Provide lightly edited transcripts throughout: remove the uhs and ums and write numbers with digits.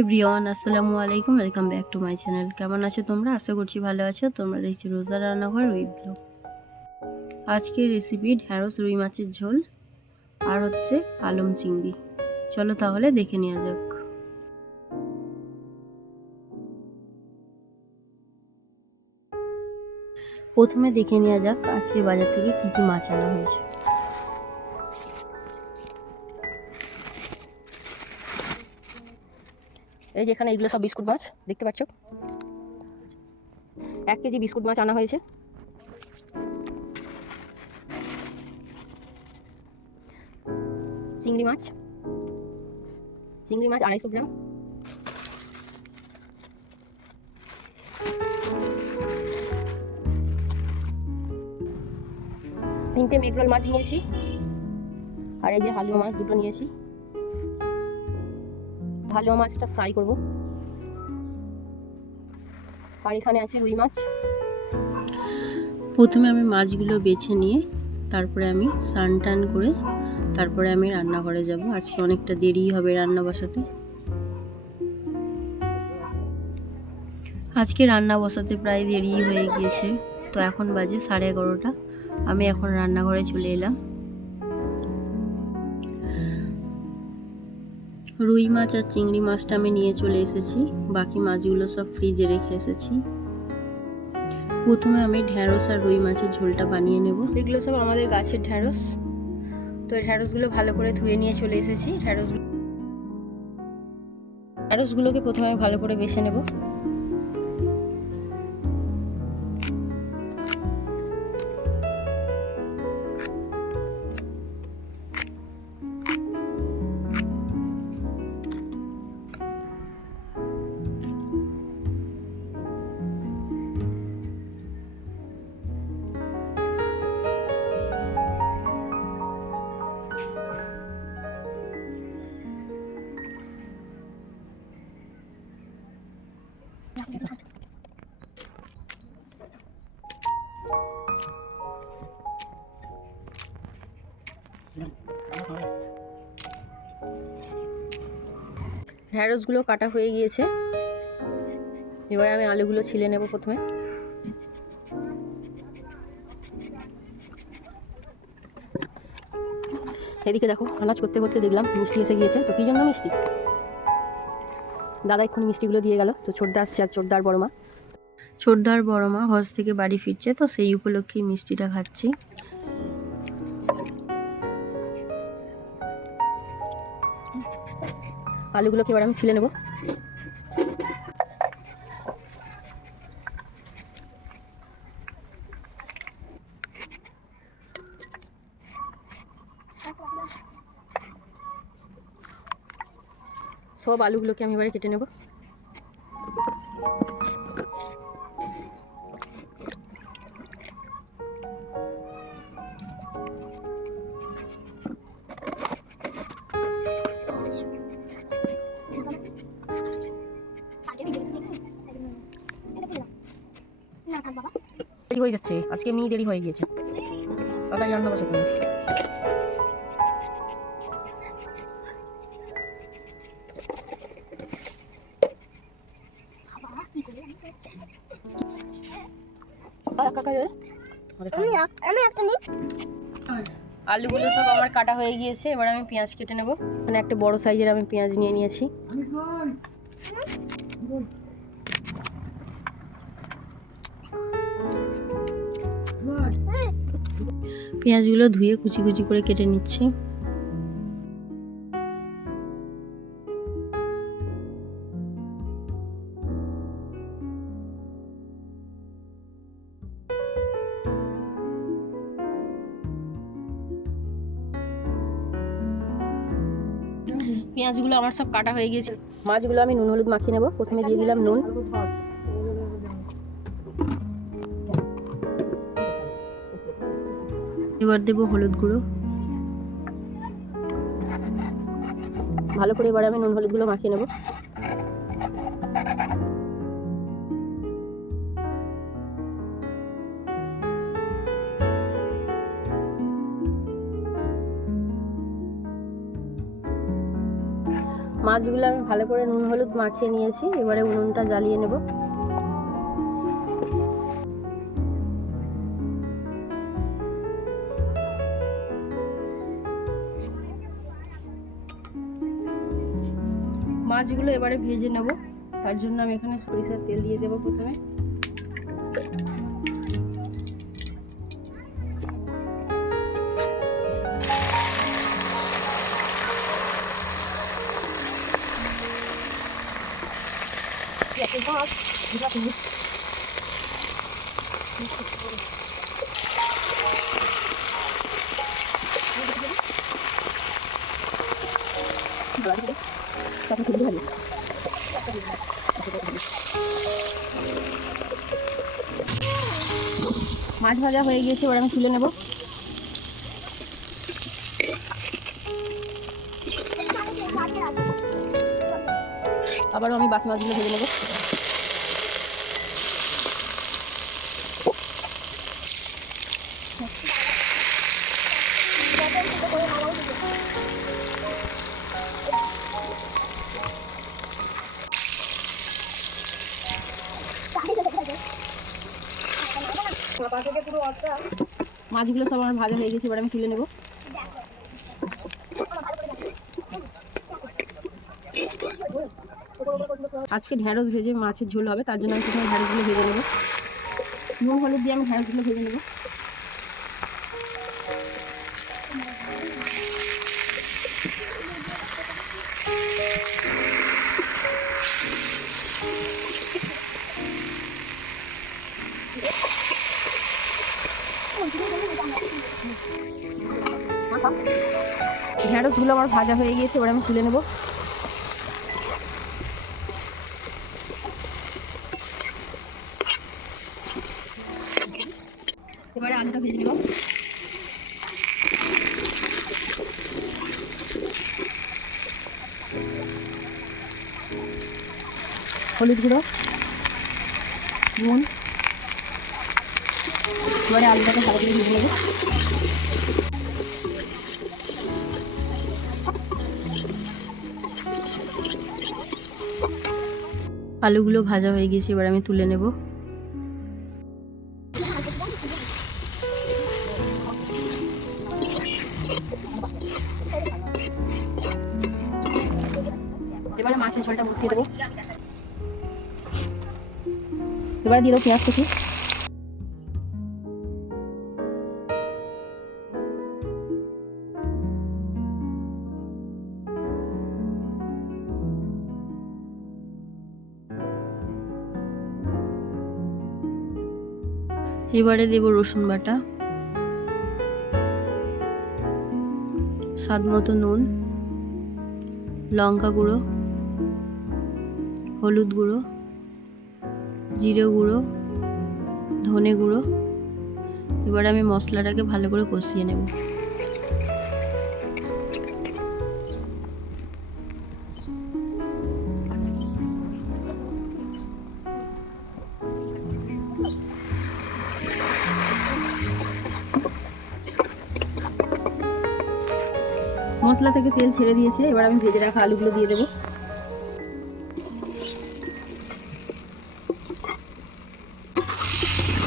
Everyone, আসসালামু আলাইকুম। Welcome back to my channel. কেমন আছো তোমরা? আশা করছি ভালো আছো। তোমরা দেখছি রোজার রান্নাঘর উইথ ব্লগ। আজকের রেসিপি ঢ্যাঁড়স রুই মাছের ঝোল আর হচ্ছে পালং চিংড়ি। চলো তাহলে দেখে নেওয়া যাক। প্রথমে দেখে নেওয়া যাক আজকে বাজার থেকে কি কি মাছ আনা হয়েছে। এই যেখানে এগুলো সব বিস্কুট মাছ দেখতে পাচ্ছ। 1 কেজি বিস্কুট মাছ আনা হয়েছে। চিংড়ি মাছ 250 গ্রাম। তিনটে মেঘরোল মাছ নিয়েছি, আর এই যে হালুয়া মাছ দুটো নিয়েছি। হালুয়া মাছটা ফ্রাই করব। আর এখানে আছে রুই মাছ। প্রথমে আমি মাছগুলো বেছে নিয়ে তারপরে আমি স্নান টান করে তারপরে আমি রান্নাঘরে যাব। আজকে অনেকটা দেরি হবে রান্না বসাতে। আজকে রান্না বসাতে প্রায় দেরি হয়ে গিয়েছে, তো এখন বাজে 11:30। আমি এখন রান্নাঘরে চলে এলাম। রুই মাছ আর চিংড়ি মাছটা আমি নিয়ে চলে এসেছি, বাকি মাছগুলো সব ফ্রিজে রেখে এসেছি। প্রথমে আমি ঢ্যাঁড়স আর রুই মাছের ঝোলটা বানিয়ে নেব। এগুলো সব আমাদের গাছের ঢ্যাঁড়স, তো এই ঢ্যাঁড়সগুলো ভালো করে ধুয়ে নিয়ে চলে এসেছি। ঢ্যাঁড়সগুলোকে প্রথমে আমি ভালো করে বেছে নেব। ঢ্যাঁড়সগুলো কাটা হয়ে গিয়েছে, এবারে আমি আলুগুলো ছিলে নেব। প্রথমে এদিকে দেখো, আনাজ করতে করতে দেখলাম মিষ্টি এসে গিয়েছে। তো কি জন্য মিষ্টি? দাদা এক্ষুনি মিষ্টিগুলো দিয়ে গেল। তো ছোটদা আসছে আর ছোটদার বড় মা। ছোটদার বড় মা হজ থেকে বাড়ি ফিরছে, তো সেই উপলক্ষে মিষ্টিটা খাচ্ছি। আলুগুলোকে এবার আমি ছিলে নেব। সব আলুগুলোকে আমি এবারে কেটে নেব। দেরি হয়ে যাচ্ছে, আজকে এমনি দেরি হয়ে গিয়েছে। তাড়াতাড়ি রান্না বসে পড়ি। আলুগুলো সব আমার কাটা হয়ে গিয়েছে, এবার আমি পেঁয়াজ কেটে নেব। এখানে একটা বড় সাইজের আমি পেঁয়াজ নিয়ে নিয়েছি। পেঁয়াজগুলো ধুয়ে কুচি কুচি করে কেটে নিচ্ছি। পেঁয়াজগুলো আমার সব কাটা হয়ে গিয়েছে। মাছগুলো আমি নুন হলুদ মাখিয়ে নেব। প্রথমে দিয়ে দিলাম নুন, এবার দেবো হলুদ গুঁড়ো। ভালো করে এবার আমি নুন হলুদগুলো মাখিয়ে নেব। মাছগুলো আমি ভালো করে নুন হলুদ মাখিয়ে নিয়েছি, এবারে উনুনটা জ্বালিয়ে নেব। মাছগুলো এবারে ভেজে নেব, তার জন্য আমি এখানে সরিষার তেল দিয়ে দেবো প্রথমে। মাছ ভাজা হয়ে গিয়েছে, এবার আমি তুলে নেব। আবারও আমি বাকি মাছগুলো ভেজে নেব। মাছগুলো সব আমার ভাজা হয়ে গেছে, এবার আমি তুলে নেব। আজকে ঢেঁড়স ভেজে মাছের ঝোল হবে, তার জন্য আমি প্রথমে ঢেঁড়সগুলো ভেজে নেব। নুন হলুদ দিয়ে আমি ঢেঁড়সগুলো ভেজে নেব। ঢেঁড়সগুলো আমার ভাজা হয়ে গিয়েছে, এবার আমি তুলে নেব। এবারে আলুটা ভেজে নেব। হলুদ গুঁড়ো, নুন, এবারে আলুটাকে ভালো করে ভেজে নেব। আলুগুলো ভাজা হয়ে গেছে, এবার আমি তুলে নেব। এবারে মাছের ঝোলটা বসিয়ে দেবো। এবারে দিয়ে দেবো পেঁয়াজ কুচি। এবারে দেব রসুন বাটা, স্বাদ মতো নুন, লঙ্কা গুঁড়ো, হলুদ গুঁড়ো, জিরে গুঁড়ো, ধনে গুঁড়ো। এবারে আমি মশলাটাকে ভালো করে কষিয়ে নেব। মশলা থেকে তেল ছেড়ে দিয়েছে, এবার আমি ভেজে রাখা আলুগুলো দিয়ে দেবো।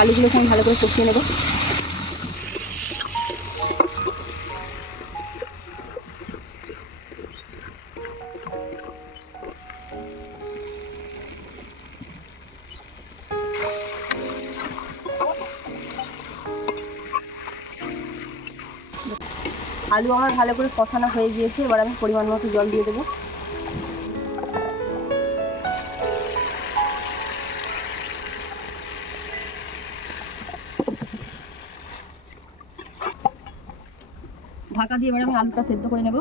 আলুগুলোকে আমি ভালো করে কষিয়ে নেব। আলু আমার ভালো করে কষানো হয়ে গিয়েছে, এবার আমি পরিমাণ মতো জল দিয়ে দেবো। ঢাকা দিয়ে এবার আমি আলুটা সেদ্ধ করে নেব।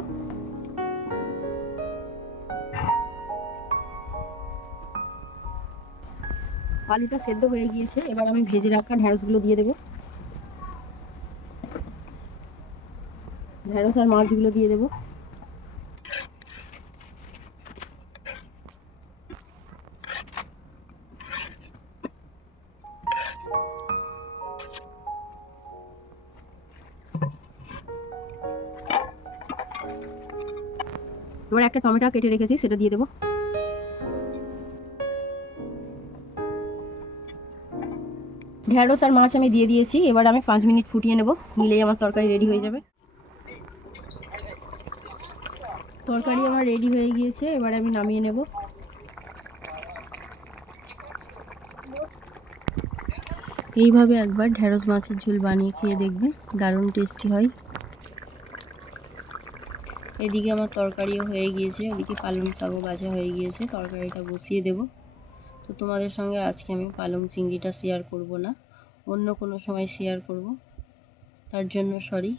আলুটা সেদ্ধ হয়ে গিয়েছে, এবার আমি ভেজে রাখা ঢেঁড়সগুলো দিয়ে দেবো। ঢেঁড়স আর মাছগুলো দিয়ে দেবো। এবার একটা টমেটো কেটে রেখেছি, সেটা দিয়ে দেবো। ঢ্যাঁড়স আর মাছ আমি দিয়ে দিয়েছি। এবার আমি 5 মিনিট ফুটিয়ে নেব, নিলেই আমার তরকারি রেডি হয়ে যাবে। তরকারি আমার রেডি হয়ে গিয়েছে, এবার আমি নামিয়ে নেব। এইভাবে একবার ঢ্যাঁড়স মাছের ঝোল বানিয়ে খেয়ে দেখবে, দারুণ টেস্টি হয়। এদিকে আমার তরকারিও হয়ে গিয়েছে, ওদিকে পালং শাকও ভাজা হয়ে গিয়েছে। তরকারিটা বসিয়ে দেব। তো তোমাদের সঙ্গে আজকে আমি পালং চিংড়িটা শেয়ার করব না, অন্য কোনো সময় শেয়ার করব, তার জন্য সরি।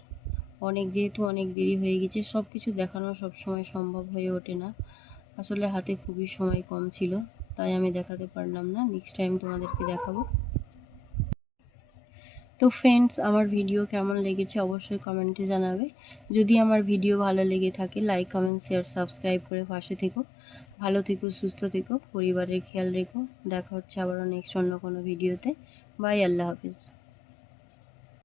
যেহেতু অনেক দেরি হয়ে গেছে, সব কিছু দেখানো সব সময় সম্ভব হয়ে ওঠে না। আসলে হাতে খুবই সময় কম ছিল, তাই আমি দেখাতে পারলাম না। নেক্সট টাইম তোমাদেরকে দেখাবো। তো ফ্রেন্ডস, আমার ভিডিও কেমন লেগেছে অবশ্যই কমেন্টে জানাবে। যদি আমার ভিডিও ভালো লেগে থাকে লাইক, কমেন্ট, শেয়ার, সাবস্ক্রাইব করে পাশে থেকো। ভালো থেকো, সুস্থ থেকো, পরিবারের খেয়াল রেখো। দেখা হচ্ছে আবারও নেক্সট অন্য কোনো ভিডিওতে। বাই, আল্লাহ হাফিজ।